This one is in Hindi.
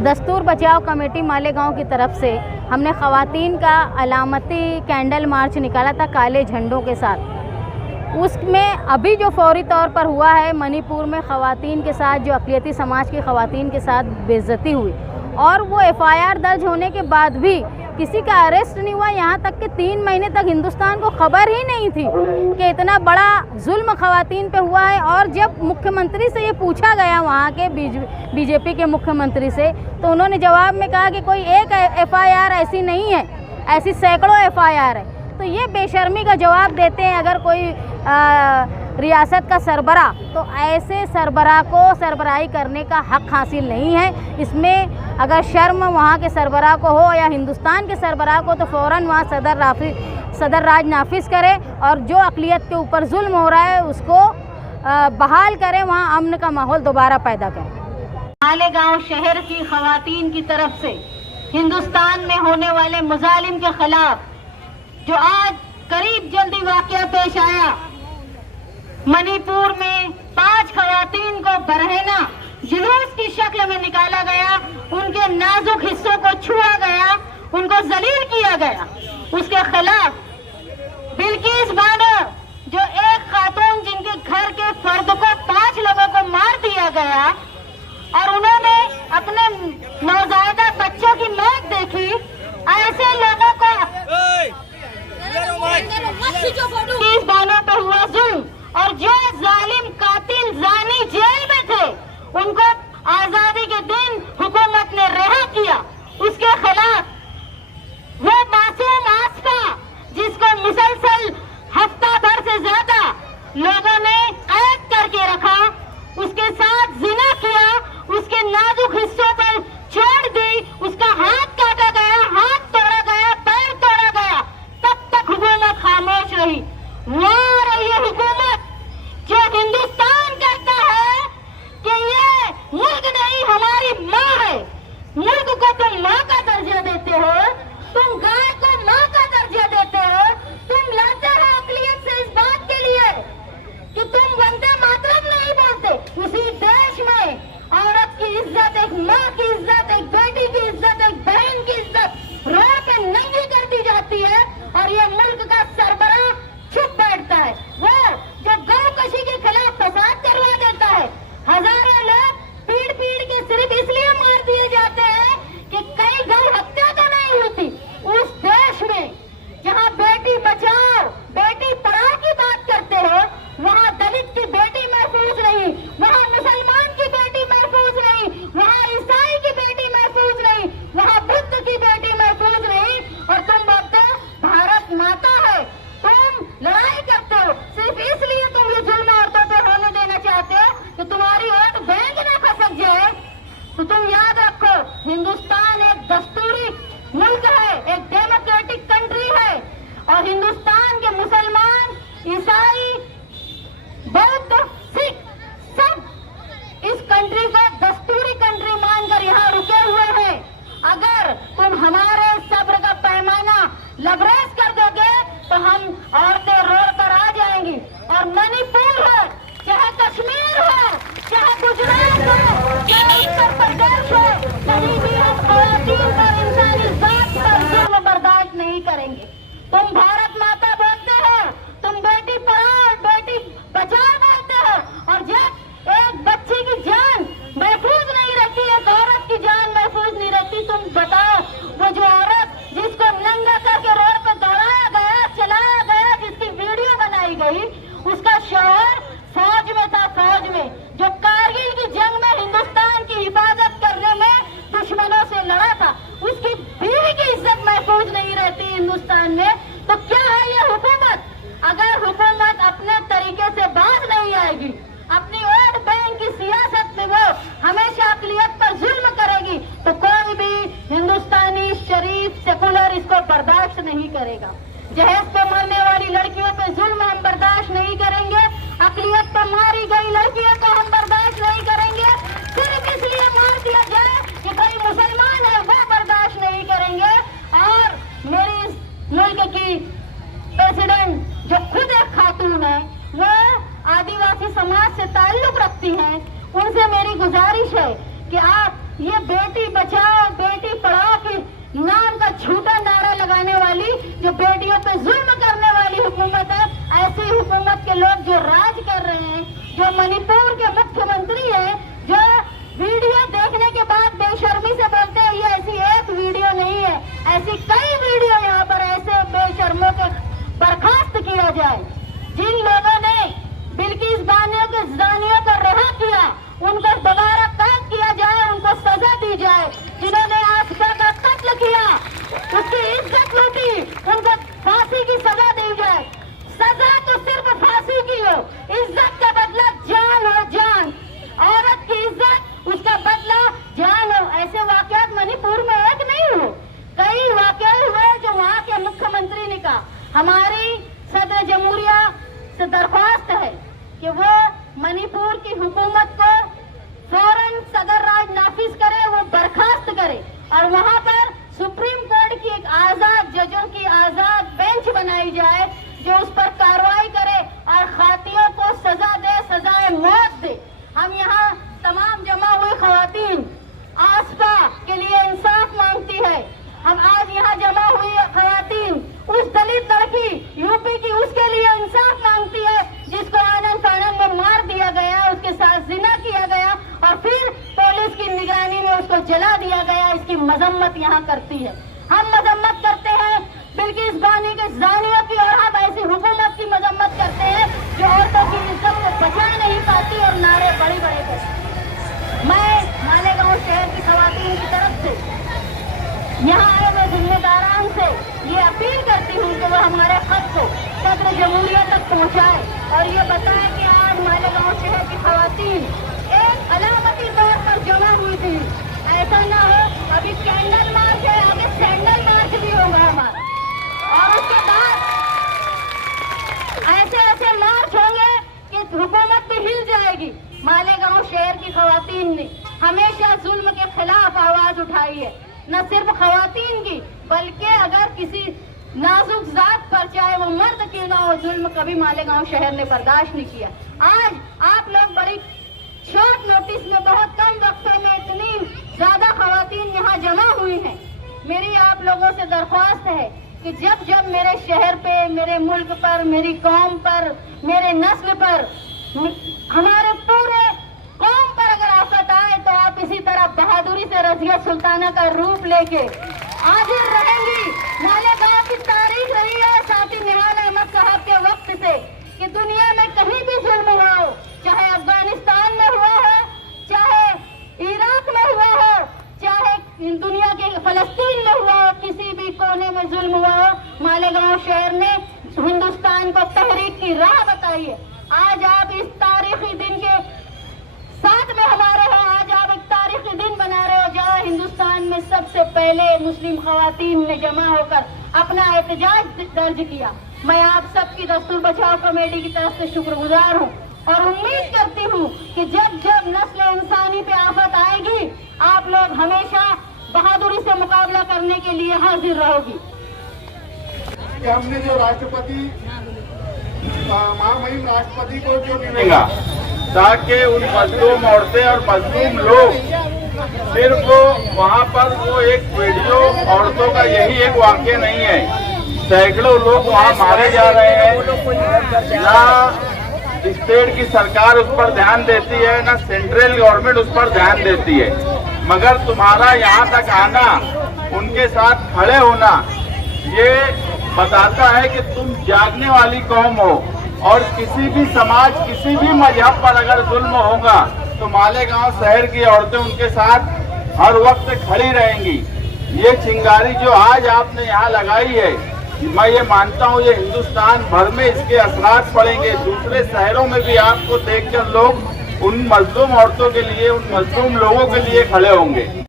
दस्तूर बचाओ कमेटी मालेगांव की तरफ से हमने ख़वातीन का अलामती कैंडल मार्च निकाला था काले झंडों के साथ। उसमें अभी जो फौरी तौर पर हुआ है, मणिपुर में ख़वातीन के साथ जो अक़लियती समाज की ख़वातीन के साथ बेइज्जती हुई और वो FIR दर्ज होने के बाद भी किसी का अरेस्ट नहीं हुआ। यहाँ तक कि 3 महीने तक हिंदुस्तान को खबर ही नहीं थी कि इतना बड़ा जुल्म ख़वातीन पे हुआ है। और जब मुख्यमंत्री से ये पूछा गया, वहाँ के बीजेपी के मुख्यमंत्री से, तो उन्होंने जवाब में कहा कि कोई एक FIR ऐसी नहीं है, ऐसी सैकड़ों FIR है। तो ये बेशर्मी का जवाब देते हैं अगर कोई रियासत का सरबरा, तो ऐसे सरबरा को सरबराही करने का हक हासिल नहीं है। इसमें अगर शर्म वहाँ के सरबरा को हो या हिंदुस्तान के सरबरा को, तो फ़ौरन वहाँ सदर राज नाफिज करे और जो अक़लियत के ऊपर जुल्म हो रहा है उसको बहाल करें, वहाँ अमन का माहौल दोबारा पैदा करें। मालेगांव शहर की ख़वातीन की तरफ से हिंदुस्तान में होने वाले मुजालिम के खिलाफ जो आज करीब जल्दी वाक़या पेश आया, मणिपुर में 5 ख़वातीन को बरहना जुलूस की शक्ल में निकाला गया, उनके नाजुक हिस्सों को छुआ गया, उनको जलील किया गया। उसके खिलाफ बिल्किस बानो, जो एक खातून जिनके घर के फर्द को 5 लोगों को मार दिया गया और उन्होंने अपने नवजायदा बच्चों की मौत देखी, ऐसे लोगों को बिल्किस बानो पर हुआ जुल्म और जो जालिम कातिल जानी जेल में थे उनको आजादी के दिन हुकूमत ने रिहा किया। उसके खिलाफ वो मासूम आसफा जिसको मुसलसल हफ्ता भर से ज्यादा लोगों ने कैद करके रखा, उसके साथ जिना किया, उसके नाजुक हिस्सों पर छोड़ दी, उसका हाथ काटा गया, हाथ तोड़ा गया, पैर तोड़ा गया, तब तक हुकूमत खामोश रही। वो रही हुकूमत जो हिंदुस्तान कहता है कि ये मुल्क नहीं हमारी माँ है। मुल्क को तुम माँ का दर्जा देते हो, तुम गाय को माँ का दर्जा देते हो, तुम लड़ते हो अक़लियत से इस बात के लिए कि तुम वंदे मातरम नहीं बोलते। उसी देश में औरत की इज्जत, एक माँ की इज्जत, एक बेटी की इज्जत, एक बहन की इज्जत रो के नंगी कर दी जाती है और ये मुल्क का सरबराह चुप बैठता है। वो जो गौ कशी के खिलाफ फसाद करवा देता है, हजारों लोग पीड़ के सिर्फ इसलिए मार दिए जाते हैं कि कई गौ हत्या तो नहीं होती। उस देश में जहाँ बेटी बचाओ बेटी पढ़ाओ की बात करते हो, वहाँ दलित की बेटी महफूज नहीं, वहाँ मुसलमान की बेटी महफूज नहीं, वहाँ ईसाई की बेटी महफूज नहीं, वहाँ बुद्ध की बेटी महफूज नहीं। और तुम बोलते हो भारत माता है, तुम लड़ाई करते हो सिर्फ इसलिए तुम ये जुल्म औरतों पे होने देना चाहते हो कि तुम्हारी वोट बैंक ना खसक जाए। तो तुम याद रखो, हिंदुस्तान एक दस्तूरी मुल्क है, एक डेमोक्रेटिक कंट्री है और हिंदुस्तान के मुसलमान, ईसाई, बौद्ध, सिख सब इस कंट्री को दस्तूरी कंट्री मानकर यहाँ रुके हुए हैं। अगर तुम हमारे सब्र का पैमाना लबरेज कर दोगे तो हम औरतें रोड पर आ जाएंगी। और मणिपुर हो, चाहे कश्मीर हो, चाहे गुजरात हो, चाहे उत्तर प्रदेश हो, कहीं भी हम ख़वातीन पर इंसानी जात पर जुल्म बर्दाश्त नहीं करेंगे। तुम भारत माता बोलते हो, तुम बेटी पढ़ाओ बेटी बचाओ बोलते हो और जब एक बच्ची की जान महफूज नहीं रहती, एक औरत की जान महफूज नहीं रहती, तुम बताओ वो जो औरत जिसको नंगा करके रोड पर दौड़ाया गया, चलाया गया, जिसकी वीडियो बनाई गई, उसका शौहर फौज में था, फौज में जो कारगिल की जंग में हिंदुस्तान की हिफाजत करने में दुश्मनों से लड़ा था, उसकी बीवी की इज्जत महफूज नहीं रहती हिंदुस्तान में। तो क्या है ये हुकूमत? अगर हुकूमत अपने तरीके से बाज नहीं आएगी, अपनी वोट बैंक की सियासत में वो हमेशा अक़लियत पर जुल्म करेगी, तो कोई भी हिंदुस्तानी शरीफ सेकुलर इसको बर्दाश्त नहीं करेगा। जहेज पर मरने वाली लड़कियों पे जुल्म हम बर्दाश्त नहीं करेंगे, अक़लियत पर मारी गई लड़कियों को हम बर्दाश्त नहीं करेंगे। सिर्फ इसलिए मार दिया जाए कि कोई मुसलमान है, वो बर्दाश्त नहीं करेंगे। और मेरी इस मुल्क की प्रेसिडेंट जो खुद एक खातून है, वो आदिवासी समाज से ताल्लुक रखती हैं, उनसे मेरी गुजारिश है कि आप ये बेटी बचाओ के लोग जो राज कर रहे हैं, जो मणिपुर के मुख्यमंत्री हैं, जो वीडियो देखने के बाद बेशर्मी से बोलते हैं ये ऐसी एक वीडियो नहीं है, ऐसी कई वीडियो यहाँ पर ऐसे बेशर्मों को बर्खास्त किया जाए। जिन लोगों ने बिल्किस बानो के जानियों को रिहा किया उनको दोबारा कैद किया जाए, उनको सजा दी जाए। जिन्होंने आस्था का कत्ल किया, उसकी इज्जत लूटी, उनको फांसी की सजा दी जाए। सजा तो सिर्फ फांसी की हो, इज्जत का बदला जान हो, जान। औरत की इज्जत, उसका बदला जान हो। ऐसे वाकयात मणिपुर में एक नहीं हो, कई वाकये हुए जो वहाँ के मुख्यमंत्री ने कहा। हमारी सदर जमहूरिया से दरख्वास्त है कि वो मणिपुर की हुकूमत को फौरन सदर राज नाफिज करे, वो बर्खास्त करे और वहाँ पर सुप्रीम कोर्ट की एक आजाद जजों की आजाद बेंच बनाई जाए जो उस पर कार्रवाई करे और खातियों को सजा दे, सजाए मौत दे। हम यहाँ तमाम जमा हुई खवातीन आस्था के लिए इंसाफ मांगती है। हम आज यहाँ जमा हुई खवातीन उस दलित लड़की यूपी की, उसके लिए इंसाफ मांगती है जिसको आनंद फानंद में मार दिया गया, उसके साथ जिना किया गया और फिर पुलिस की निगरानी में उसको जला दिया गया। इसकी मजम्मत यहाँ करती है। हम मजम्मत करते हैं बिल्किस बानो के जानियों की और हम ऐसी हुकूमत की मजम्मत करते हैं जो औरतों की इज्जत को बचा नहीं पाती और नारे बड़े बड़े करती। मैं मालेगांव शहर की खवातीन की तरफ से यहाँ आए हुए जिम्मेदारान से ये अपील करती हूँ कि वो हमारे खत को सदर जमहूरिया तक पहुँचाए और ये बताए कि आज मालेगांव शहर की खवातीन एक अलामती तौर पर जमा हुई थी। ऐसा ना हो अभी कैंडल मार्च है, आगे सैंडल मार्च भी होगा हमारा और उसके बाद ऐसे ऐसे मार्च होंगे कि हुकूमत भी हिल जाएगी। मालेगांव शहर की खवातीन ने हमेशा जुल्म के खिलाफ आवाज उठाई है, न सिर्फ खवातीन की बल्कि अगर किसी नाजुक जात पर चाहे वो मर्द क्यों ना हो, जुल्म कभी मालेगांव शहर ने बर्दाश्त नहीं किया। आज आप लोग बड़ी शॉर्ट नोटिस में, बहुत कम वक्तों में इतनी ज्यादा खवातीन यहाँ जमा हुई हैं। मेरी आप लोगों से दरख्वास्त है कि जब जब मेरे शहर पे, मेरे मुल्क पर, मेरी कौम पर, मेरे नस्ल पर, हमारे पूरे कौम पर अगर आफत आए तो आप इसी तरह बहादुरी से रजिया सुल्ताना का रूप लेके हाजिर रहेंगी। मालेगांव की तारीख रही है साथी निहाल अहमद साहब के वक्त से कि दुनिया में कहीं भी जुल्म हुआ हो, चाहे अफगानिस्तान में हुआ हो, चाहे इराक में हुआ हो, चाहे दुनिया के फलस्तीन में हुआ हो, किसी भी कोने में जुल्म हुआ हो, मालेगांव शहर ने हिंदुस्तान को तहरीक की राह बताई है। आज आप इस तारीखी दिन के साथ में हमारे हो, आज आप एक तारीखी दिन बना रहे हो जहाँ हिंदुस्तान में सबसे पहले मुस्लिम खवातीन ने जमा होकर अपना एहतजाज दर्ज किया। मैं आप सबकी दस्तूर बचाओ कमेटी की तरफ से शुक्रगुजार हूँ और उम्मीद करती हूँ कि जब जब नस्ल इंसानी पे आफत आएगी आप लोग हमेशा बहादुरी से मुकाबला करने के लिए हाजिर रहोगी। हमने जो राष्ट्रपति महामहिम राष्ट्रपति को जो मिलेगा ताकि उन मजलूम औरतें और मजलूम लोग सिर्फ वहाँ पर वो एक वीडियो, औरतों का यही एक वाक्य नहीं है, सैकड़ों लोग वहाँ मारे जा रहे हैं। ना स्टेट की सरकार उस पर ध्यान देती है, ना सेंट्रल गवर्नमेंट उस पर ध्यान देती है, मगर तुम्हारा यहाँ तक आना, उनके साथ खड़े होना, ये बताता है कि तुम जागने वाली कौम हो और किसी भी समाज, किसी भी मजहब पर अगर जुल्म होगा तो मालेगांव शहर की औरतें उनके साथ हर वक्त खड़ी रहेंगी। ये चिंगारी जो आज आपने यहाँ लगाई है, मैं ये मानता हूँ ये हिंदुस्तान भर में इसके असरात पड़ेंगे। दूसरे शहरों में भी आपको देखकर लोग उन मजलूम औरतों के लिए, उन मजलूम लोगों के लिए खड़े होंगे।